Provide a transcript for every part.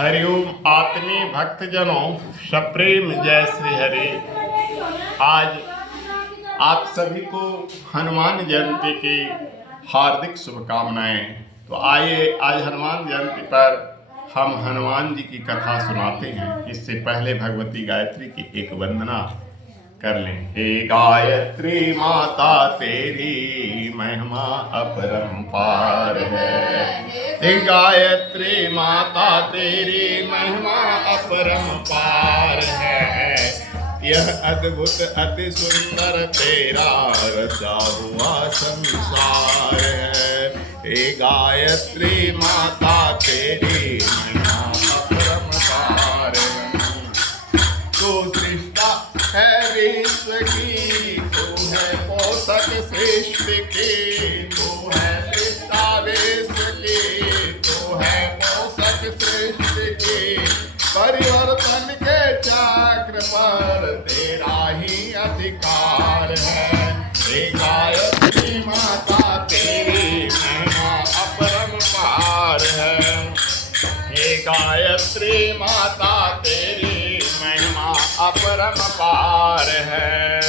हरिओम आत्मीय भक्तजनों, सप्रेम जय श्री हरि। आज आप सभी को हनुमान जयंती की हार्दिक शुभकामनाएं। तो आइए आज हनुमान जयंती पर हम हनुमान जी की कथा सुनाते हैं। इससे पहले भगवती गायत्री की एक वंदना कर लें। हे गायत्री माता तेरी महिमा अपरंपार है। हे गायत्री माता तेरी महिमा अपरंपार है। यह अद्भुत अति सुंदर तेरा रचा हुआ संसार है। हे गायत्री माता तेरी महिमा अपरंपार है। तू सृष्टा है विश्व की, तू है पोषक सृष्टि की, तू है सृष्टा विश्व की, तू है पोषक सृष्टि की। परिवर्तन के चक्र पर तेरा ही अधिकार है। हे गायत्री माता तेरी महिमा अपरंपार है। हे गायत्री माता तेरी महिमा अपरंपार है।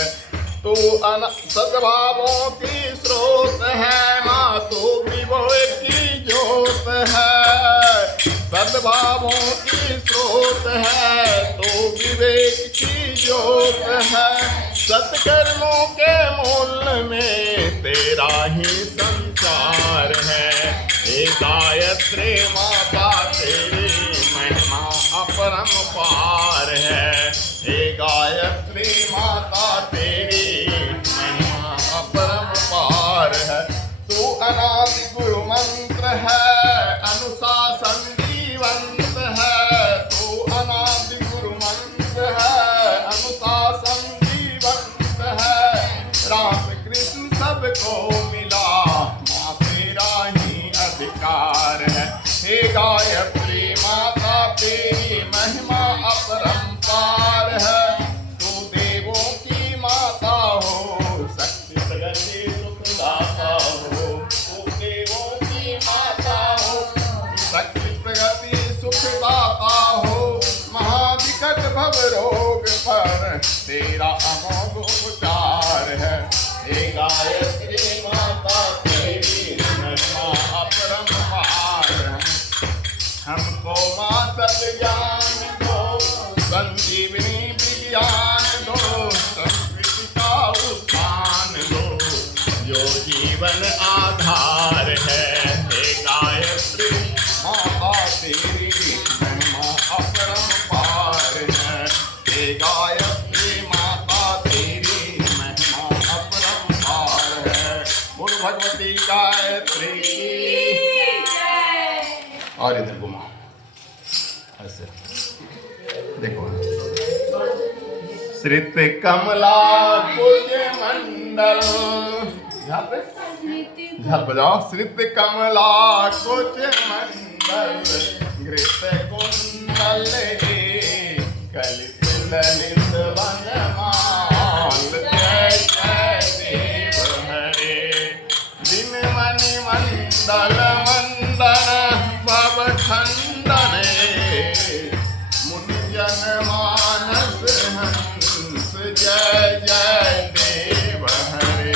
तू सद्भावों की स्रोत है माँ, तू विवेक की ज्योत है। सद्भावों की स्रोत है, तू विवेक की ज्योत है। सत्कर्मों के मूल में तेरा ही संसार है। हे गायत्री माता तेरी महिमा अपरंपार है। हे गायत्री माता तेरी महिमा अपरंपार है। तू अनादि गुरु मंत्र है, अनुशासन जीवंत है। तू अनादि गुरु मंत्र है, अनुशासन जीवंत है। राम कृष्ण सबको मिला, माँ तेरा ही अधिकार है। हे गायत्री माता तेरी महिमा अपरंपार है। तू देवों की माता हो, शक्ति प्रगति सुखदाता हो। तू देवों की माता हो, शक्ति प्रगति सुखदाता हो। महाविकट भव रोग पर तेरा अमोघ उपचार है। हे गायत्री माता तेरी महिमा अपरंपार है। हमको माँ सत्ज्ञान दो, संजीवनी विज्ञान दो, संस्कृति का उत्थान दो, जो जीवन आधार है। हे गायत्री माता तेरी महिमा अपरंपार है। हे गायत्री माता तेरी महिमा अपरंपार है। बोल भगवती गायत्री की। और इधर घुमाओ ऐसे देखो। श्रित कमला कुज मंडल, यहाँ पे ध्यान बजाओ। श्रित कमला कुज मंडल, घृत कुंडल कलित ललित वनमाल। जय जय देव हरे। दिन मणि मंडल मंदन भव खंडन, मुनिजन मानस हंस। जय जय देव हरे।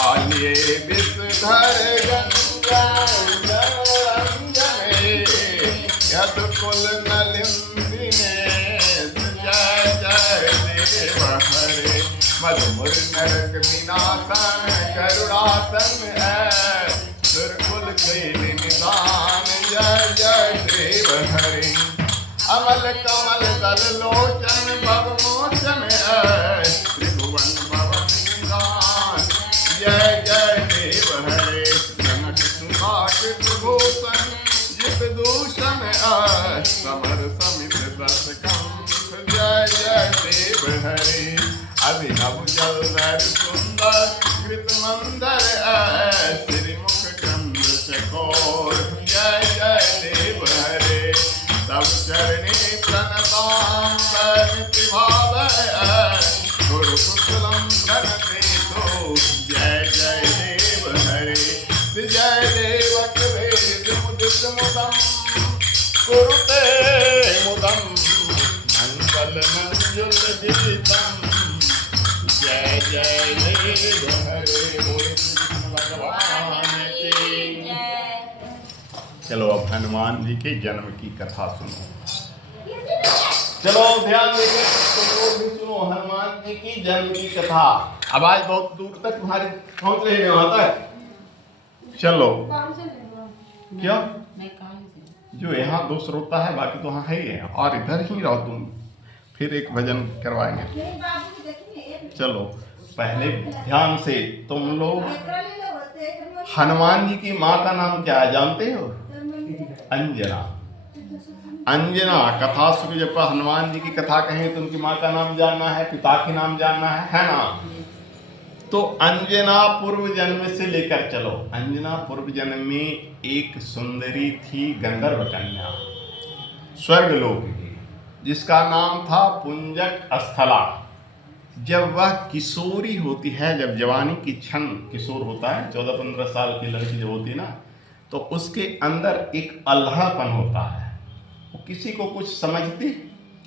आलिए विषधर गंगा रंजने, यद कुल नलिंदिने। जय जय देव हरे। मधुमुर नरक विनाशन करुणासन है, दुर्कुल कैल निदान। जय जय देव हरि। अमल कमल दल लोचन भव मोचन है, त्रिभुवन भवन निदान। जय जय देव हरे। जनक सुभाषित भूषण जित दूषण है, समर समित दस कंठ। जय जय देव हरे। अभिनव जलधर सुंदर कृत मंदर है, श्रीमुख चंद्र चकोर। जय जय देव हरे। तब चरणी प्रणतांबर भाव है, गुरु कुशलम धनते तो। जय जय देव हरे। जय देवक वेद मुदित मुदम कुरुते मंजुल जीतम। जय जय देव हरे बोल कृष्ण भगवान की। चलो अब हनुमान जी के जन्म की कथा सुनो। चलो ध्यान देकर तुम लोग भी सुनो हनुमान जी की जन्म की कथा। आवाज बहुत दूर तक तुम्हारी पहुंच रही है वहां तक। चलो क्या जो यहाँ दो श्रोता है, बाकी तो वहाँ है ही है, और इधर ही रहो तुम, फिर एक भजन करवाएंगे। चलो पहले ध्यान से तुम लोग, हनुमान जी की माँ का नाम क्या है जानते हो? अंजना। अंजना कथा सुनो। जब हनुमान जी की कथा कहें तो उनकी माँ का नाम जानना है, पिता के नाम जानना है ना? तो अंजना पूर्व जन्म से लेकर चलो। अंजना पूर्व जन्म में एक सुंदरी थी, गंधर्व कन्या, स्वर्गलोक की, जिसका नाम था पुंजक स्थला। जब वह किशोरी होती है, जब जवानी की क्षण, किशोर होता है 14-15 साल की लड़की जब होती है ना, तो उसके अंदर एक अल्हड़पन होता है, वो किसी को कुछ समझती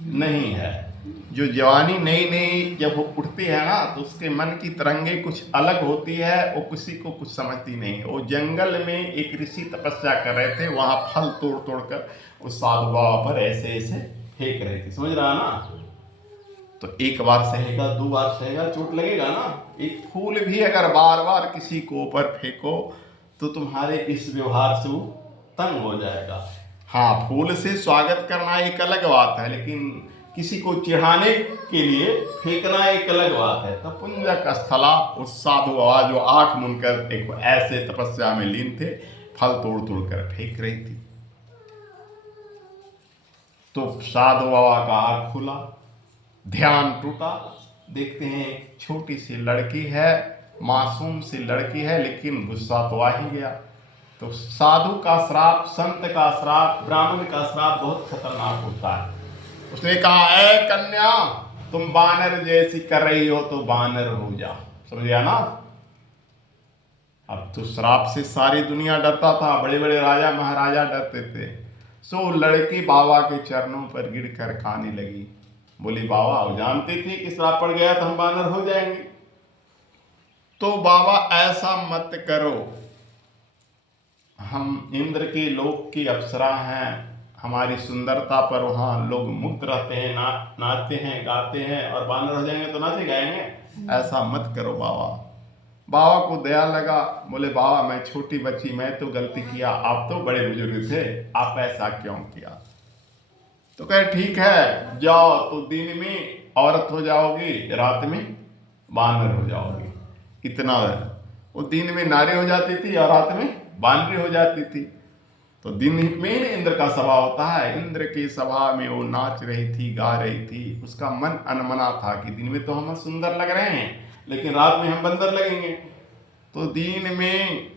नहीं है। जो जवानी नई नई जब वो उठती है ना, तो उसके मन की तरंगे कुछ अलग होती है, वो किसी को कुछ समझती नहीं है। वो जंगल में एक ऋषि तपस्या कर रहे थे, वहाँ फल तोड़ तोड़ कर उस साधु बाबा पर ऐसे ऐसे फेंक रहे थे, समझ रहा ना? तो एक बार सहेगा, दो बार सहेगा, चोट लगेगा ना। एक फूल भी अगर बार बार किसी को ऊपर फेंको तो तुम्हारे इस व्यवहार से वो तंग हो जाएगा। हाँ, फूल से स्वागत करना एक अलग बात है, लेकिन किसी को चिढ़ाने के लिए फेंकना एक अलग बात है। तो पुंजक स्थला, उस साधु बाबा जो आंख मूंदकर एक ऐसे तपस्या में लीन थे, फल तोड़ तोड़ कर फेंक रही थी। तो साधु बाबा का आंख खुला, ध्यान टूटा, देखते हैं एक छोटी सी लड़की है, मासूम सी लड़की है, लेकिन गुस्सा तो आ ही गया। तो साधु का श्राप, संत का श्राप, ब्राह्मण का श्राप बहुत खतरनाक होता है। उसने कहा, ऐ कन्या, तुम बानर जैसी कर रही हो तो बानर हो जा। समझ गया ना? अब तो श्राप से सारी दुनिया डरता था, बड़े बड़े राजा महाराजा डरते थे। सो लड़की बाबा के चरणों पर गिरकर खाने लगी, बोली, बाबा आप जानते थे कि श्राप पड़ गया तो हम बानर हो जाएंगे। तो बाबा ऐसा मत करो, हम इंद्र के लोक की अप्सरा हैं, हमारी सुंदरता पर वहाँ लोग मुग्ध रहते हैं, नाचते हैं, गाते हैं, और बानर हो जाएंगे तो नाचे गाएंगे। ऐसा मत करो बाबा। बाबा को दया लगा, बोले, बाबा मैं छोटी बच्ची, मैं तो गलती किया, आप तो बड़े बुजुर्ग थे, आप ऐसा क्यों किया? तो कहे ठीक है, जाओ, तो दिन में औरत हो जाओगी, रात में बानर हो जाओगी। इतना वो दिन में नारी हो जाती थी और रात में बानरी हो जाती थी। तो दिन में इंद्र का सभा होता है, इंद्र की सभा में वो नाच रही थी, गा रही थी। उसका मन अनमना था कि दिन में तो हम सुंदर लग रहे हैं, लेकिन रात में हम बंदर लगेंगे। तो दिन में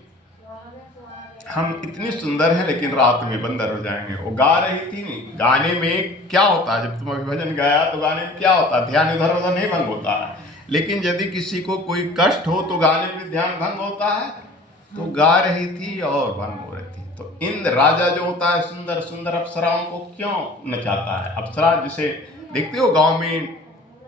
हम इतनी सुंदर हैं, लेकिन रात में बंदर हो जाएंगे। वो गा रही थी। गाने में क्या होता है, जब तुम अभिभजन गाया तो गाने में क्या होता है, ध्यान इधर उधर नहीं भंग होता है। लेकिन यदि किसी को कोई कष्ट हो तो गाने में ध्यान भंग होता है। तो गा रही थी और भंग हो रही थी। तो इंद्र राजा जो होता है, सुंदर सुंदर अप्सराओं को क्यों नचाता है? अप्सरा जिसे देखते हो गांव में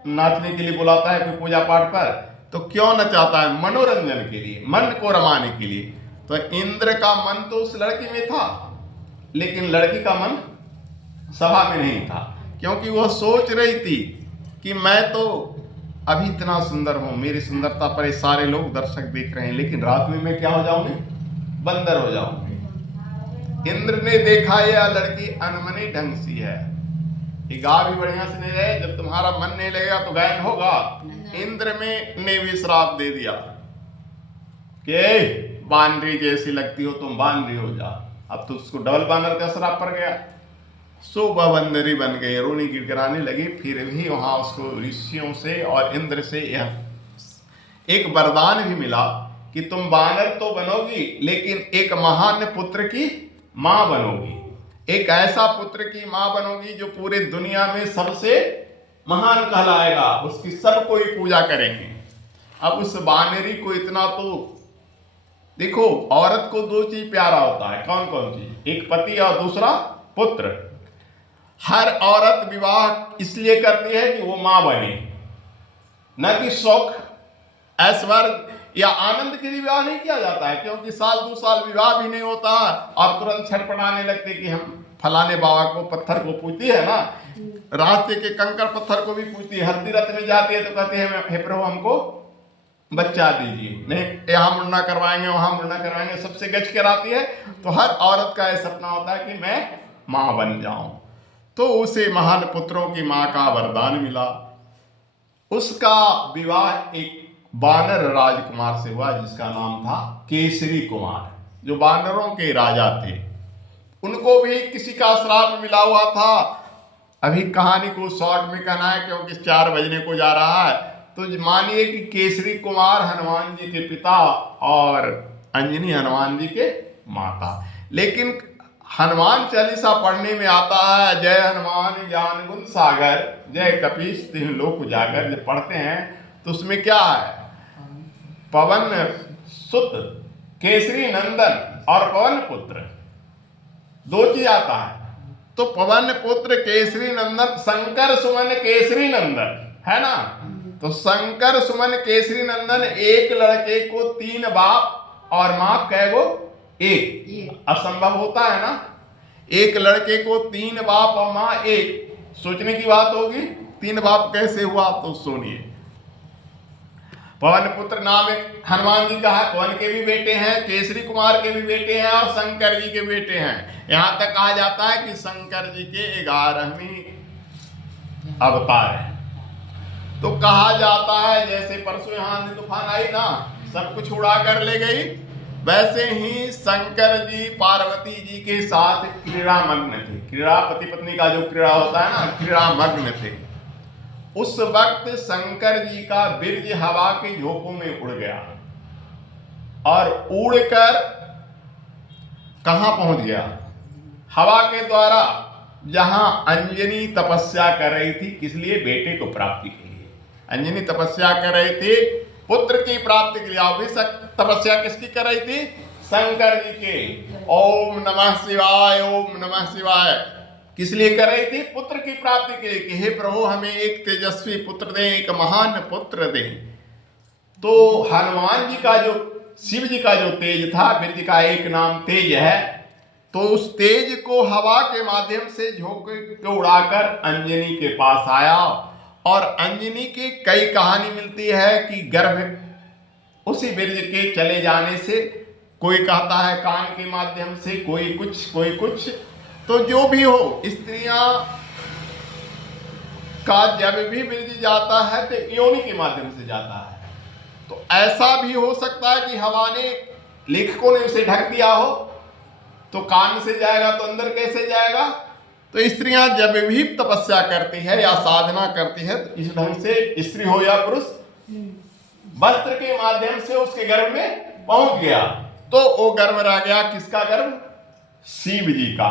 नाचने के लिए बुलाता है कोई पूजा पाठ पर, तो क्यों नचाता है? मनोरंजन के लिए, मन को रमाने के लिए। तो इंद्र का मन तो उस लड़की में था, लेकिन लड़की का मन सभा में नहीं था, क्योंकि वो सोच रही थी कि मैं तो अभी इतना सुंदर हूं, मेरी सुंदरता पर ये सारे लोग दर्शक देख रहे हैं, लेकिन रात में मैं क्या हो जाऊंगी? बंदर हो जाऊंगी। इंद्र ने देखा यह लड़की अनमनी ढंग सी है, ये गा भी बढ़िया से नहीं रहे, जब तुम्हारा मन नहीं लगेगा तो गायन होगा। इंद्र ने भी श्राप दे दिया कि बानरी जैसी लगती हो तुम, बानरी हो जा। अब तो उसको डबल बानर का श्राप पड़ गया। सो वह बंदरी बन गई, रोनी गिड़गिड़ाने लगी। फिर भी वहां उसको ऋषियों से और इंद्र से यह एक वरदान भी मिला कि तुम बानर तो बनोगी, लेकिन एक महान पुत्र की मां बनोगी। एक ऐसा पुत्र की मां बनोगी जो पूरे दुनिया में सबसे महान कहलाएगा, उसकी सब कोई पूजा करेंगे। अब उस बानरी को इतना तो देखो, औरत को दो चीज प्यारा होता है, कौन कौन चीज? एक पति और दूसरा पुत्र। हर औरत विवाह इसलिए करती है कि वो मां बने, न कि शौक ऐश्वर्य या आनंद के लिए विवाह नहीं किया जाता है। क्योंकि साल 2 साल विवाह भी नहीं होता और तुरंत छटपटाने लगते कि हम फलाने बाबा को, पत्थर को पूजती है ना, रास्ते के कंकड़ पत्थर को भी पूजती है। हर तीर्थ में जाती है तो कहते हैं हे प्रभु हमको बच्चा दीजिए, नहीं यहाँ मुंडना करवाएंगे वहां मुंडना करवाएंगे, सबसे गज कराती है। तो हर औरत का यह सपना होता है कि मैं मां बन जाऊं। तो उसे महान पुत्रों की मां का वरदान मिला। उसका विवाह एक वानर राजकुमार से हुआ जिसका नाम था केसरी कुमार, जो वानरों के राजा थे। उनको भी किसी का श्राप मिला हुआ था। अभी कहानी को शॉर्ट में कहना है क्योंकि 4 बजने को जा रहा है। तो मानिए कि केसरी कुमार हनुमान जी के पिता और अंजनी हनुमान जी के माता। लेकिन हनुमान चालीसा पढ़ने में आता है, जय हनुमान ज्ञान गुण सागर, जय कपीश तिहुँ लोक उजागर, जब पढ़ते हैं तो उसमें क्या है, पवन सुत केसरी नंदन और पवन पुत्र, 2 चीज आता है। तो पवन पुत्र केसरी नंदन, शंकर सुमन केसरी नंदन, है ना। तो शंकर सुमन केसरी नंदन, एक लड़के को 3 बाप और मां कैगो, एक। असंभव होता है ना, एक लड़के को 3 बाप और मां एक। सोचने की बात होगी 3 बाप कैसे हुआ, तो सुनिए। पवन पुत्र नाम हनुमान जी का है। पवन के भी बेटे हैं, केसरी कुमार के भी बेटे हैं और शंकर जी के बेटे हैं। यहां तक कहा जाता है कि शंकर जी के 11वीं अवतार है। तो कहा जाता है जैसे परसों यहां आंधी तूफान आई ना, सब कुछ उड़ा कर ले गई, वैसे ही शंकर जी पार्वती जी के साथ क्रीड़ा मग्न थे। क्रीड़ा पति पत्नी का जो क्रीड़ा होता है ना, क्रीड़ा मग्न थे। उस वक्त शंकर जी का बिरज हवा के झोंकों में उड़ गया और उड़कर कहां पहुंच गया, हवा के द्वारा, जहां अंजनी तपस्या कर रही थी। किस लिए, बेटे को प्राप्ति के लिए। अंजनी तपस्या कर रही थी पुत्र की प्राप्ति के लिए। अभिषेक तपस्या किसकी कर रही थी, शंकर जी के। ओम नमः शिवाय, ओम नमः शिवाय। किस लिए कर रही थी, पुत्र की प्राप्ति के लिए कि हे प्रभु हमें एक तेजस्वी पुत्र दें, एक महान पुत्र दें। तो हनुमान जी का जो, शिव जी का जो तेज था, बिरज का एक नाम तेज है, तो उस तेज को हवा के माध्यम से झोंके को उड़ाकर अंजनी के पास आया। और अंजनी की कई कहानी मिलती है कि गर्भ उसी बिरज के चले जाने से, कोई कहता है कान के माध्यम से, कोई कुछ। तो जो भी हो, स्त्रियां का जब भी बिरज जाता है तो योनि के माध्यम से जाता है। तो ऐसा भी हो सकता है कि हवा ने, लेखकों ने उसे ढक दिया हो, तो कान से जाएगा तो अंदर कैसे जाएगा। तो स्त्रियां जब भी तपस्या करती है या साधना करती है तो इस ढंग से, स्त्री हो या पुरुष, वस्त्र के माध्यम से उसके गर्भ में पहुंच गया। तो वो गर्भ रह गया किसका गर्भ, शिव जी का।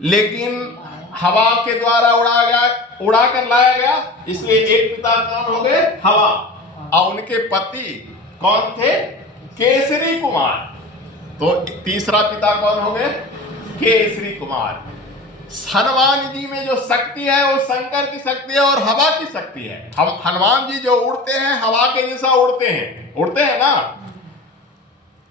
लेकिन हवा के द्वारा उड़ा कर लाया गया, इसलिए एक पिता कौन हो गए, हवा। और उनके पति कौन थे, केसरी कुमार। तो तीसरा पिता कौन हो गए, केसरी कुमार। हनुमान जी में जो शक्ति है वो शंकर की शक्ति है और हवा की शक्ति है। हम हनुमान जी जो उड़ते हैं हवा के जैसा उड़ते हैं ना,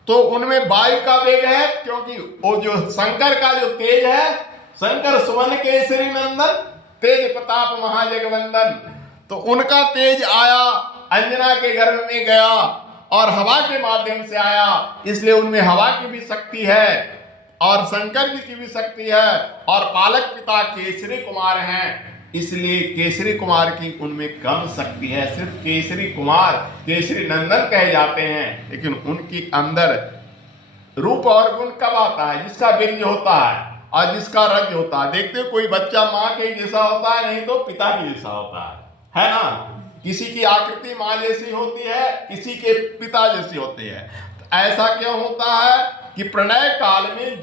तो उनमें वायु का वेग है, क्योंकि वो जो शंकर का जो तेज है, शंकर सुवन केसरी नंदन, तेज प्रताप महाजगवंदन। तो उनका तेज आया, अंजना के गर्भ में गया और हवा के माध्यम से आया, इसलिए उनमें हवा की भी शक्ति है और शंकर जी की भी शक्ति है। और पालक पिता केसरी कुमार हैं, इसलिए केसरी कुमार की उनमें कम शक्ति है। सिर्फ केसरी कुमार, केसरी नंदन कहे जाते हैं, लेकिन उनकी अंदर रूप और गुण कब आता है, जिसका बीज होता है और जिसका रज होता है। देखते हो कोई बच्चा माँ के जैसा होता है, नहीं तो पिता के जैसा होता है ना। किसी की आकृति माँ जैसी होती है, किसी के पिता जैसी होती है। तो ऐसा क्यों होता है कि प्रणय काल में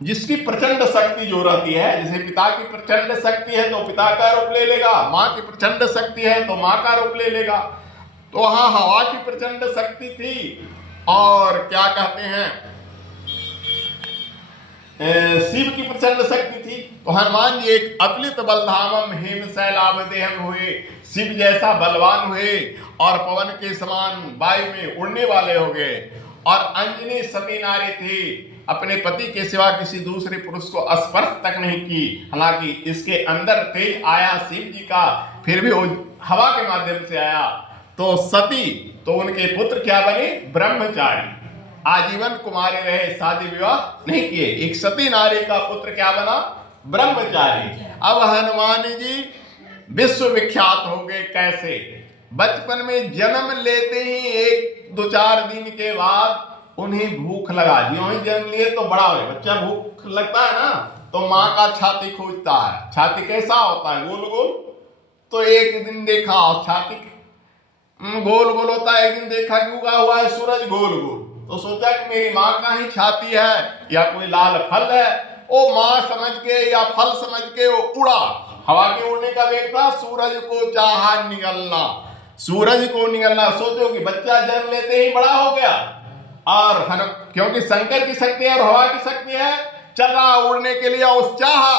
जिसकी प्रचंड शक्ति जो रहती है, जैसे पिता की प्रचंड शक्ति है तो पिता का रूप ले लेगा, माँ की प्रचंड शक्ति है तो माँ का रूप ले लेगा। तो वहां हवा की प्रचंड शक्ति थी और क्या कहते हैं, शिव की प्रचंड शक्ति थी। तो हनुमान जी एक अतुलित बलधामम हेम शैलावदेहम हुए, शिव जैसा बलवान हुए और पवन के समान वायु में उड़ने वाले हो गए। और अंजनी सती नारी थी, अपने पति के सिवा किसी दूसरे पुरुष को स्पर्श तक नहीं की। हालांकि इसके अंदर तेज आया शिव जी का, फिर भी वो हवा के माध्यम से आया। तो सती, तो उनके पुत्र क्या बने? ब्रह्मचारी, आजीवन कुमारी रहे, शादी विवाह नहीं किए। एक सती नारी का पुत्र क्या बना? ब्रह्मचारी। अब हनुमान जी विश्व विख्यात हो गए। कैसे? बचपन में जन्म लेते ही 1-2-4 दिन के बाद उन्हें भूख लगा। ज्यों ही जन्म लिए तो बड़ा हुए, बच्चा भूख लगता है ना, तो माँ का छाती खोजता है। छाती कैसा होता है? गोल गोल। तो एक दिन देखा छाती गोल गोल होता है, एक दिन देखा कि उगा हुआ है सूरज गोल गोल। तो सोचा कि मेरी माँ का ही छाती है या कोई लाल फल है। वो माँ समझ के या फल समझ के वो उड़ा। हवा के उड़ने का वेग था। सूरज को चाहा निगलना, सूरज को निगलना। सोचो कि बच्चा जन्म लेते ही बड़ा हो गया, और क्योंकि शंकर की शक्ति है और हवा की शक्ति है, चला उड़ने के लिए उस चाहा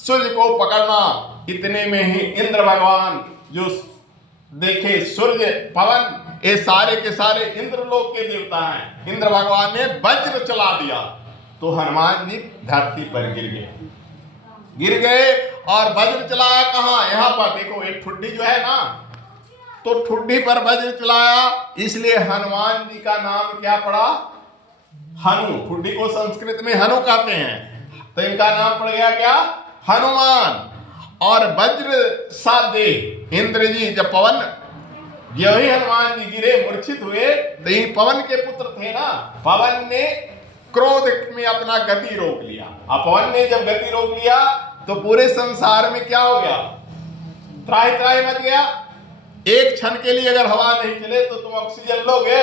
सूर्य को पकड़ना। इतने में ही इंद्र भगवान, जो देखे सूर्य पवन ये सारे के सारे इंद्रलोक के देवता हैं, इंद्र भगवान ने वज्र चला दिया। तो हनुमान जी धरती पर गिर गए और वज्र चलाया कहाँ? यहाँ पर देखो, एक ठुड्डी जो है ना, तो ठुड्डी पर वज्र चलाया, इसलिए हनुमान जी का नाम क्या पड़ा? हनु। ठुड्डी को संस्कृत में हनु कहते हैं, तो इनका नाम पड़ गया क्या? हनुमान। और वज्र सा देह इंद्र जी, जब पवन, जो ही हनुमान जी गिरे मूर्छित हुए, तो इन पवन के पुत्र थे ना, पवन ने क्रोध में अपना गति रोक लिया। अब पवन ने जब गति रोक लिया तो पूरे संसार में क्या हो गया? त्राहि त्राहि मच गया। एक क्षण के लिए अगर हवा नहीं चले तो तुम ऑक्सीजन लोगे?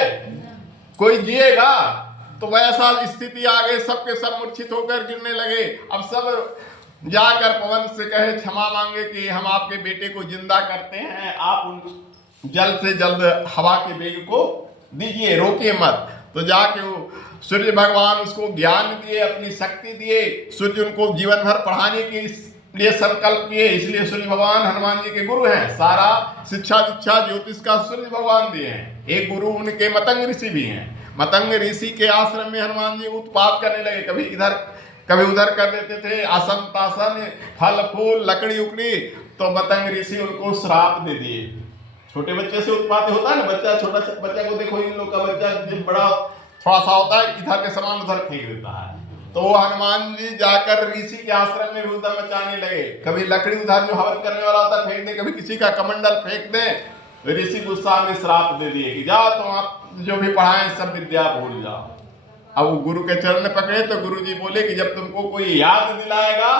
कोई जिएगा? तो वैसा स्थिति आ गई, सबके सब मूर्छित होकर गिरने लगे। अब सब जाकर पवन से कहे, क्षमा मांगे कि हम आपके बेटे को जिंदा करते हैं, आप उन जल्द से जल्द हवा के वेग को दीजिए, रोकिए मत। तो जाके वो सूर्य भगवान उसको ज्ञान दिए, अपनी शक्ति दिए। सूर्य उनको जीवन भर पढ़ाने के लिए संकल्प किए, इसलिए सूर्य भगवान हनुमान जी के गुरु हैं। सारा शिक्षा दीक्षा ज्योतिष का सूर्य भगवान दिए हैं। एक गुरु उनके मतंग ऋषि भी हैं। मतंग ऋषि के आश्रम में हनुमान जी उत्पात करने लगे, कभी इधर कभी उधर कर देते थे, आसन तासन, फल फूल, लकड़ी उकड़ी। तो मतंग ऋषि उनको श्राप दे दिए। छोटे बच्चे से उत्पात होता है ना, बच्चा, छोटा बच्चा को देखो, इन लोग का बच्चा जब बड़ा थोड़ा सा होता है, इधर के सामान उधर फेंक देता है। तो हनुमान जी जाकर ऋषि के आश्रम में उधर मचाने लगे। कभी लकड़ी उधर जो हवन करने वाला होता फेंक दे, कभी किसी का कमंडल फेंक दे। ऋषि गुस्सा में श्राप दे दिए कि जाओ तुम, आप जो भी पढ़ाएं सब विद्या भूल जाओ। अब वो गुरु के चरण पकड़े तो गुरु जी बोले कि जब तुमको कोई याद दिलाएगा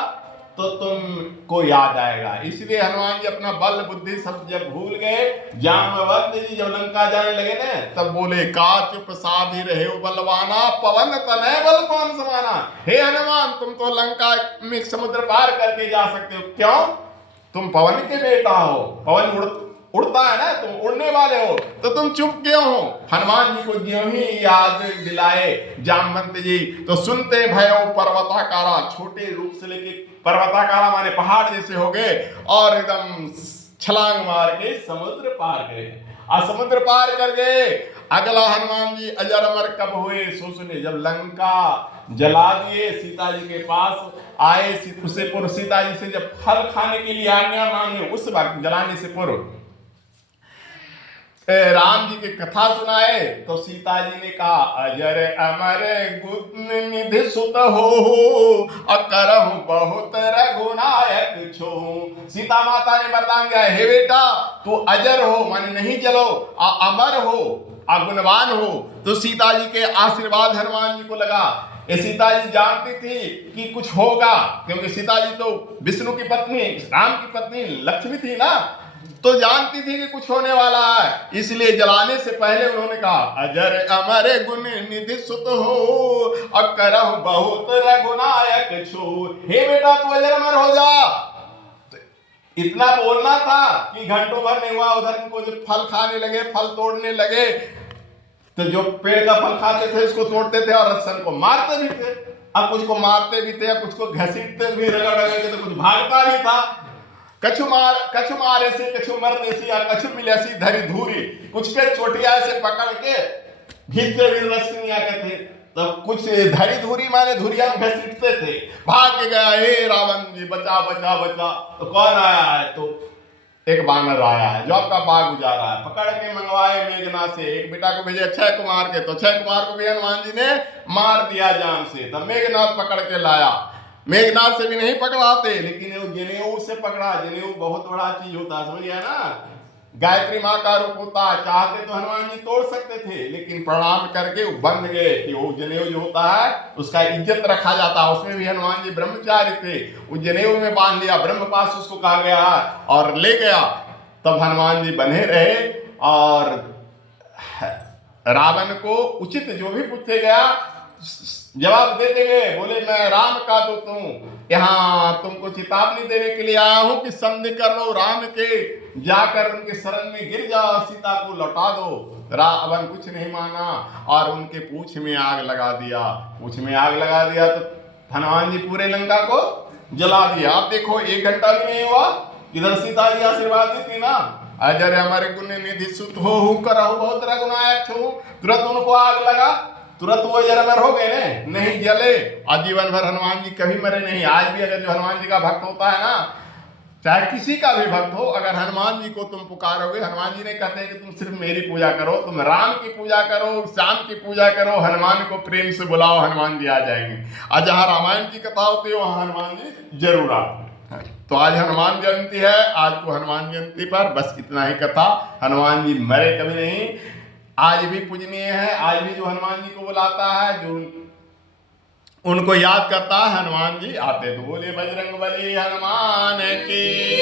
तो तुमको याद आएगा। इसलिए हनुमान जी अपना बल बुद्धि सब जब भूल गए, जामवंत जी जब लंका जाने लगे ना, तब बोले का चुप साधी रहे बलवाना, पवन तनय बल पवन समाना। हे हनुमान, तुम तो लंका में समुद्र पार करके जा सकते हो, क्यों? तुम पवन के बेटा हो, पवन उड़ता है ना, तुम उड़ने वाले हो, तो तुम चुप क्यों हो? हनुमान जी को ज्यों ही याद दिलाए जामवंत जी, तो सुनते भयो पर्वताकारा, छोटे रूप से लेके पर्वताकारा माने पहाड़ जैसे हो गए, और एकदम छलांग मार के समुद्र पार गए। और समुद्र पार कर गए। अगला हनुमान जी अजर अमर कब हुए? सो सुने, जब लंका जला दिए, सीता जी के पास आए, उससे पूर्व सीता जी से जब फल खाने के लिए आज्ञा मांगे, उस वक्त जलाने से पूर्व राम जी की कथा सुनाए, तो सीता जी ने कहा अजर अमर गुण निधि सुत हो, अकरहु बहुत रघुनायक छो। सीता माता ने वरदान दिया, हे बेटा तू अजर हो, माने नहीं जलो, अमर हो, गुणवान हो। तो सीता जी के आशीर्वाद हनुमान जी को लगा। ये सीता जी जानती थी कि कुछ होगा, क्योंकि सीता जी तो विष्णु की पत्नी, राम की पत्नी लक्ष्मी थी ना, तो जानती थी कि कुछ होने वाला है। इसलिए जलाने से पहले उन्होंने कहा अजर अमर गुण निधि सुत हो, अकरहु बहुत रघुनायक छो। हे बेटा तू अजर अमर हो जा। तो इतना बोलना था कि घंटों भर नहीं हुआ, उधर इनको जब फल खाने लगे, फल तोड़ने लगे, तो जो पेड़ का फल खाते थे उसको तोड़ते थे और रस्सन को मारते भी थे। अब कुछ को मारते भी थे, कुछ को घसीटते भी रगड़ रगड़ के, तो कुछ भागता भी था। कछु मारे से कछु मरने से, या कछु मिले सी धरी धूरी, कुछ के चोटिया से पकड़ के घीचते भी रस्सियां के थे। तब कुछ धरी धूरी माने धुरिया घसीटते थे। भाग के गया, हे रावण जी बचा बचा बचा। तो कौन आया है? तो एक बानर आया है जो आपका बाग उजाड़ा है। पकड़ के मंगवाए मेघनाथ से, एक बेटा को भेजे अक्षय कुमार के, तो अक्षय कुमार को भी हनुमान जी ने मार दिया जान से। तब मेघनाथ पकड़ के लाया। मेघनाथ से भी नहीं पकड़ाते, लेकिन वो जनेऊ से पकड़ा। जनेऊ बहुत बड़ा चीज होता है, समझ गया ना। गायत्री माँ का रूप होता है। चाहते तो हनुमान जी तोड़ सकते थे, लेकिन प्रणाम करके वो बंध गए कि वो जनेऊ जो होता है उसका इज्जत रखा जाता है। उसमें भी हनुमान जी ब्रह्मचारी थे, वो जनेऊ में बांध लिया। ब्रह्म पास उसको कहा गया और ले गया। तब हनुमान जी बने रहे और रावण को उचित जो भी पूछे गया जवाब देते गए। बोले मैं राम का दूत हूँ, यहाँ तुमको चेतावनी देने के लिए आया हूँ कि संधि कर लो राम के, जाकर उनके शरण में गिर जाओ, सीता को लौटा दो। रावण कुछ नहीं माना और उनके पूंछ में आग लगा दिया। पूंछ में आग लगा दिया तो हनुमान जी पूरे लंका को जला दिया। आप देखो 1 घंटा भी नहीं हुआ, इधर सीता जी आशीर्वाद दी थी ना, अजर हमारे गुण निधि सुत हो करहु बहुत रघुनायक छो। तुरंत उनको आग लगा, तुरंत वो जलमर हो गए ने, नहीं जले। आजीवन भर हनुमान जी कभी मरे नहीं। आज भी अगर जो हनुमान जी का भक्त होता है ना, चाहे किसी का भी भक्त हो, अगर हनुमान जी को तुम पुकारोगे, हनुमान जी ने कहते हैं कि तुम सिर्फ मेरी पूजा करो, तुम राम की पूजा करो, श्याम की पूजा करो, हनुमान को प्रेम से बुलाओ, हनुमान जी आ जाएंगे। और जहाँ रामायण की कथा होती है वहाँ हनुमान जी जरूर आते हैं। तो आज हनुमान जयंती है, आज को हनुमान जयंती पर बस इतना ही कथा। हनुमान जी मरे कभी नहीं, आज भी पूजनीय है। आज भी जो हनुमान जी को बुलाता है, जो उनको याद करता है, हनुमान जी आते। तो बोले बजरंग बली हनुमान की।